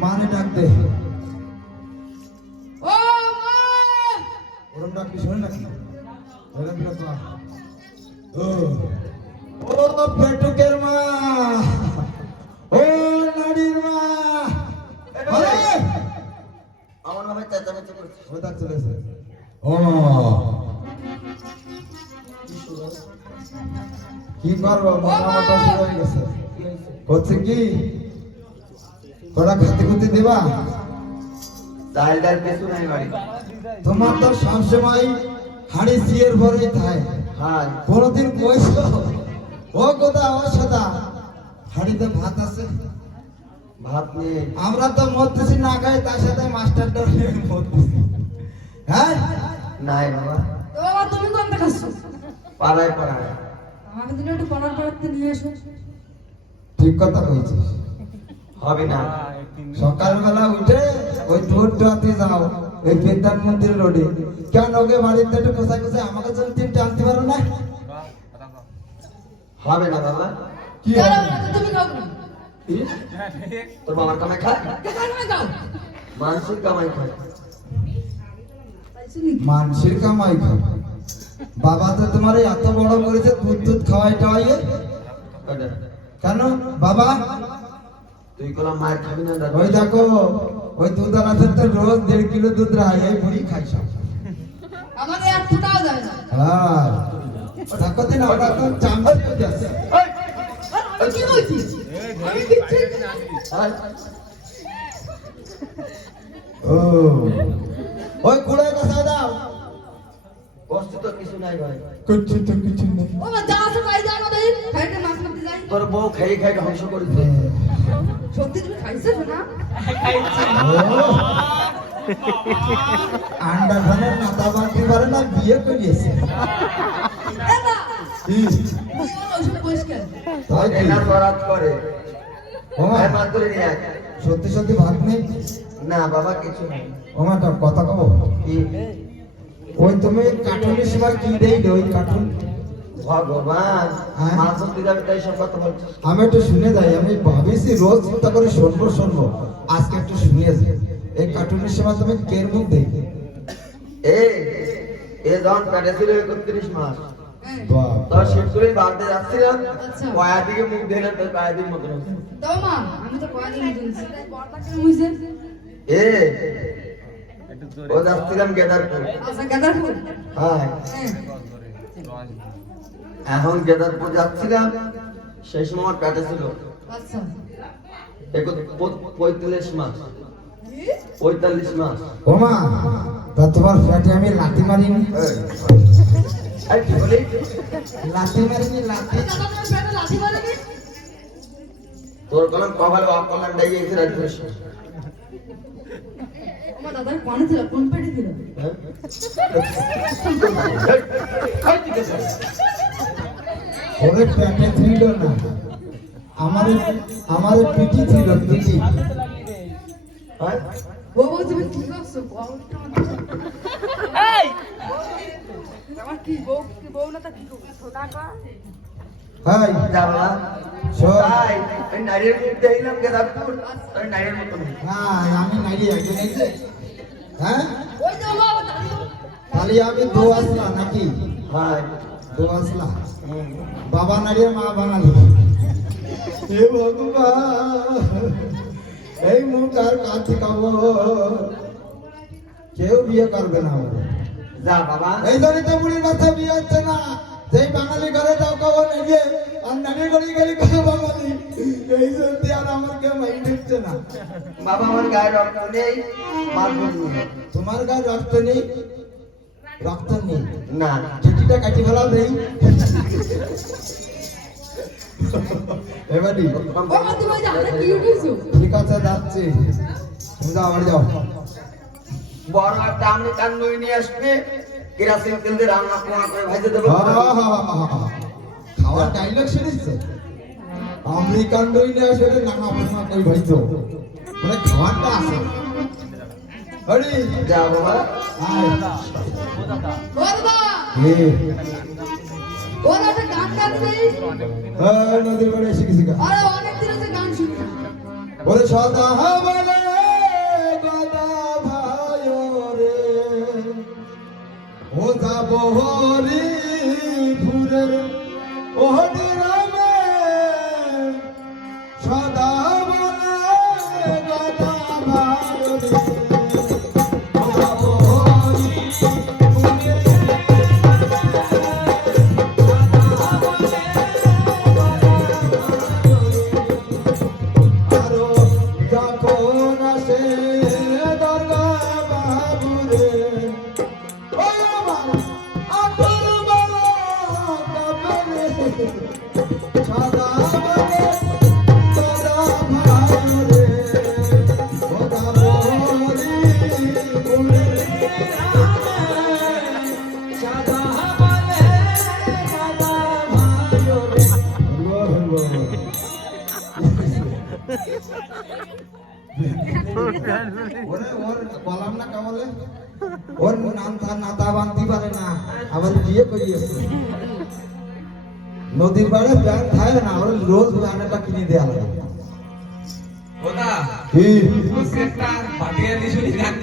माने डाक दे ओ ओरम डाक की सुन ना ओरम डाक ओ पेटू केरमा ओ नाडीरमा अरे আমার ভাই চেঁচামেচি করছে ওটা চলেছে ও কি করবো মোটামোটা শুরু হয়ে গেছে হচ্ছে কি তোরা খাতে খুঁতে দিবা ডাল ডাল কিছু নাই বাড়ি তোমার তো সবসময় হাড়ি সিয়ের ভরে থাকে হ্যাঁ কোনদিন কইছো ও কোথা ও সদা হাড়িতে ভাত আছে ভাত নেই আমরা তো মরতেছি না খাই তার সাথে মাস্টারটা মরতেছি হ্যাঁ নাই বাবা তো বাবা তুমি কোনটা খাচ্ছো পাড়ায় পাড়ায় আমাকে দিলে একটু পড়ার পড়াতে নিয়ে এসো ঠিক কথা কইছিস হবে না সকালবেলা উঠে ওই দৌড়তে যাও এই বিদ্যান মন্দির রোডে কেন ওকে বাড়িতে একটু কোথায় কোথায় আমাকে জন্য তিনটে আনতে পারো না হবে না বাবা কি চলো হবে? না তো তুমি খাও না কি? তোর বাবার কামাই খায় কেন যাও মানসিক কামাই খায় মানসির কামাই খাও বাবা তো তোমার এত বড় করেছে দুধ দুধ খাওয়াই টাওয়াইয়ে কটা? কেন বাবা তুই কোলা মায়ের খাবি না দাদা ওই দেখো ওই দুধ আনাতে তো রোজ 1.5 কিলো দুধ রায় এই বুড়ি খাইছ আমাকে এক ফুটাও যায় না হ্যাঁ দেখো দিন ওরা তো চামচ করে আছে আমি কি বলছি আমি দিচ্ছি আর ও ওই কুড়ে কথা দাও কষ্ট তো কিছু নাই ভাই কিছু তো কিছু নেই ও মা যা আছে তাই জানো দেই খাইতে মাছ মারতে যাই তোর বউ খাই খাই ধ্বংস করেছে সত্যি তুমি খাইছো না আন্ডা খানের নাতা বাড়তে পারে না বিয়ে করিয়েছে এবা কি ওইখানে বসে কেন তাই কি? এটা বরাত করে ওমা, ভাই মাছ ধরে নিয়ে আয়। সত্যি সত্যি ভাত নেই না বাবা কিছু নেই ওমাটা কথা কব কি ওই তুমি কার্টুনের সময় কি দেই ওই কার্টুন ভগবান হ্যাঁ? মাছ ধরতে যাবে তাই সব কথা বলছিস আমি একটু শুনে যাই আমি ভাবিছি রোজ চিন্তা করে শুনবো আজকে একটু শুনিয়ে যাই এই কার্টুনের সময় তুমি কের মুখ দেই এ যখন পেটেছিল 31 মাস বাপ তোর শিবপুরের বাড়িতে যাচ্ছিলাম আচ্ছা। কয়া দিকে মুখ দিয়ে না তোর কয়া দিক মতন হচ্ছে। দাও মা আমি তো কয়দিন শুনছি তাই বড়টা কেন হইছে এ ও যাচ্ছিলাম গেদারপুর আচ্ছা গাদারপুর হ্যাঁ হ্যাঁ এখন গেদারপুর যাচ্ছিলাম সেই সময় আমার পেটে ছিল আচ্ছা 45 মাস 45 মাস ওমা তা তোমার ফ্ল্যাটে আমি লাঠি মারিনি এই কি বলি লাঠি মারিনি লাঠি দাদা তুমি পেটে লাথি মারবি তোর কলম কভার অকলম ডাই এসে রাখিস আমার দাদার কোন ছিল কোন পেটে ছিল ওরে পেটে ছিল না আমার পিঠি ছিল পিঠি হ্যাঁ ও বউ তুমি কি করছো এই আমার কি বউ না তা কি করছো ছোটা কা হাই যা বাবা শোন। তাই ওই নারীর মুখ দেখলাম গেদাপুর ওই নারীর মতো নেই। হ্যাঁ আমি নারী একজন এই যে হ্যাঁ ওই যে বাবা দাঁড়িয়ে তাহলে আমি দো আসলা নাকি হ্যাঁ দো আসলা বাবা নারী মা বাঙালি হে ভগবান এই মুখ আর কাঁদতে খাবো কেউ বিয়ে করবে না আমাদের যা বাবা এই জন্য তো বুড়ির মাথা বিয়ে হচ্ছে না যেই বাঙালি ঘরে যাও কবো নাকি আর নারী ঘরে গেলে কবো বাঙালি এই জন্য আর আমার কেউ মাইন্ড হচ্ছে না বাবা আমার গায়ে রক্ত নেই মারবো নেই। তোমার গায়ে রক্ত নেই রক্ত নেই না চিঠিটা কাটি ফেলা নেই এবারই বাবা তুমি জানো কি উঠেছো ঠিক আছে যাচ্ছি তুমি যাও আবার যাও বড় একটা আমেরিকান নই নিয়ে আসবে কেরাসিন তেল দিয়ে রান্না করে ভাজে দেবো খাওয়ার ডাইলগ শুনেছে আমেরিকান দই নিয়ে আসে নানা বানা কই ভাইতো মানে খাওয়ারটা আছে আরে যা বাবা আয় বাবা এ ওরা একটা গান গাচ্ছে নদীর পাড়ে এসে গেছি গা। আরে অনেক দিন হচ্ছে গান শুনছি ওরে সদা বলে গদা ভাই রে ও যাব হরি ফুরের ওহরি রামে সদা বলে গদা ভাই রে ও যাব হরি ফুরের আরো যখন আসে দরগা বাবুরে ও আমার আতর বালা কাপড়ে সাদা বলে সাদা ভাইরে ও দাবরি কুলে সাদা বলে সাদা ভাইরে ওরে ওর বললাম না কেমলে ওর নাতা বানতে পারে না আবার বিয়ে করিয়েছে নদীর পাড়ে প্যান্ট থাকে না ওর রোজ প্যান্টটা কিনে দেওয়া লাগে ওদা কি একটা বাটিয়া দিশুনি গান